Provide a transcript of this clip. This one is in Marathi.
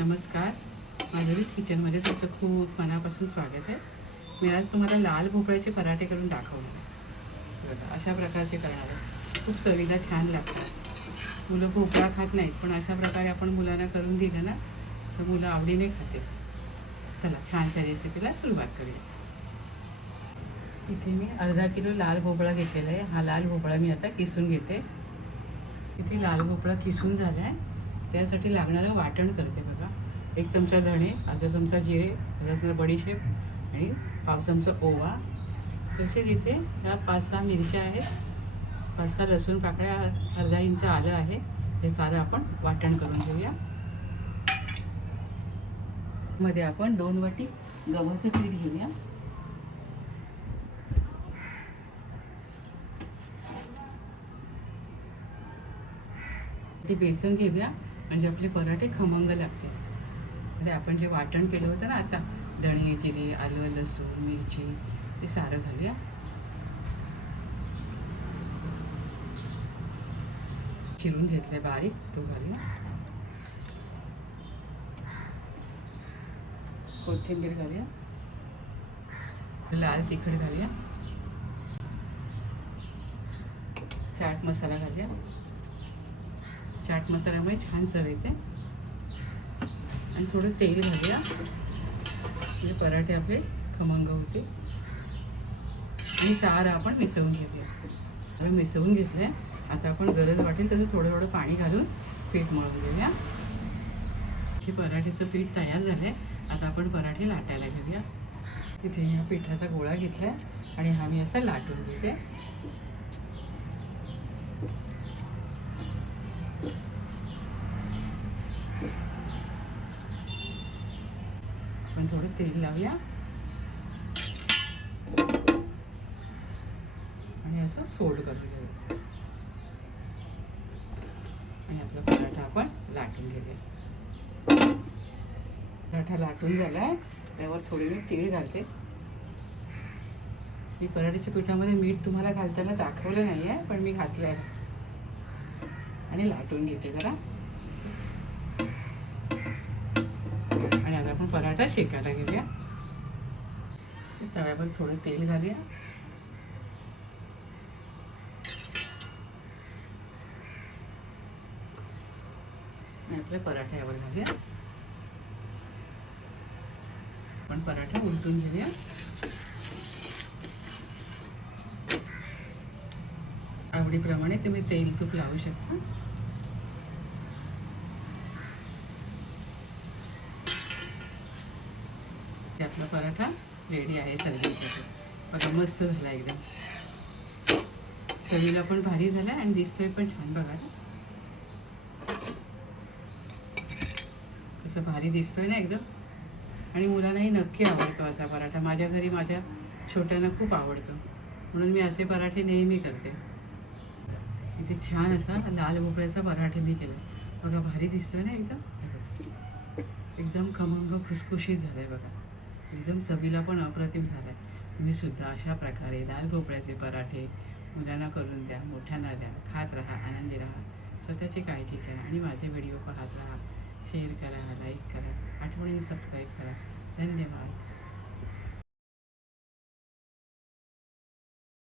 नमस्कार, माधुरीज किचनमध्ये तुमचं खूप मनापासून स्वागत आहे. मी आज तुम्हाला लाल भोपळ्याचे पराठे करून दाखवणार आहे. बघा, अशा प्रकारचे करणार आहे. खूप चवीला छान लागतात. मुलं भोपळा खात नाहीत, पण अशा प्रकारे आपण मुलांना करून दिलं ना तर मुलं आवडीने खातील. चला छानशा रेसिपीला सुरुवात करूया. इथे मी अर्धा किलो लाल भोपळा घेतलेला आहे. हा लाल भोपळा मी आता किसून घेते. इथे लाल भोपळा किसून झाला आहे. त्यासाठी लागणारं वाटण करते बघा. 1 चमचा धणे, अर्धा चमचा जिरे, अर्धा चमचा बडीशेप आणि पाव चमचा ओवा. तसेच इथे ह्या 5-6 मिरच्या आहेत, 5-6 लसूण पाकळ्या, अर्धा इंच आलं आहे. हे सारं आपण वाटण करून घेऊया. मध्ये आपण 2 वाटी गव्हाचं पीठ घेऊया. ते बेसन घेऊया म्हणजे आपले पराठे खमंग लागतील. म्हणजे आपण जे वाटण केलं होतं ना आता, धणे, जिरे, आलं, लसूण, मिरची, ते सारं घालूया. चिरून घेतलंय बारीक, तो घालूया. कोथिंबीर घालूया. लाल तिखट घालूया. चाट मसाला घालूया. चाट मसाल्यामुळे छान चव येते. आणि थोडं तेल घालूया म्हणजे पराठे आपले खमंग होते. आणि सारं आपण मिसळून घेऊया. सारं मिसळून घेतलं आहे. आता आपण गरज वाटेल तसं थोडं थोडं पाणी घालून पीठ मळून घेऊया. हे पराठेचं पीठ तयार झालं आहे. आता आपण पराठे लाटायला घेऊया. इथे ह्या पिठाचा गोळा घेतला आहे आणि हा मी असा लाटून घेते. पण थोडं तेल लावूया आणि असं फोल्ड करून घेऊया. आणि आपला पराठा आपण लाटून घेऊया. पराठा लाटून झाला आहे. त्यावर थोडी मी तीळ घालते. मी पराठ्याच्या पिठामध्ये मीठ तुम्हाला घालताना दाखवलं नाही आहे, पण मी घातलं आहे. आणि लाटून घेते जरा. आणि आता आपण पराठा शेकायला घेऊया. तव्यावर थोडं तेल घालूया. आणि आपल्या पराठ्यावर घालूया. आपण पराठा उलटून घेऊया. आवडीप्रमाणे तुम्ही तेल तूप लावू शकता. आपला पराठा रेडी आहे सर्विंगसाठी. बघा मस्त झाला एकदम. चवीला पण भारी झाला आणि दिसतोय पण छान. बघा कसं भारी दिसतोय ना एकदम. आणि मुलांनाही नक्की आवडतो असा पराठा. माझ्या घरी माझ्या छोट्यांना खूप आवडतो, म्हणून मी असे पराठे नेहमी करते. इथे छान असा लाल भोपळ्याचा पराठा मी केला. बघा भारी दिसतोय ना एकदम. एकदम खमंग खुसखुशीत झालाय बघा. एकदम चवीला पण अप्रतिम झालाय. तुम्ही सुद्धा अशा प्रकारे लाल भोपळ्याचे पराठे मुलांना करून द्या, मोठ्यांना द्या. खात राहा, आनंदी राहा, स्वतःची काळजी घ्या आणि माझे व्हिडिओ पाहत राहा. शेअर करा, लाईक करा, आठवणीने सबस्क्राईब करा. धन्यवाद.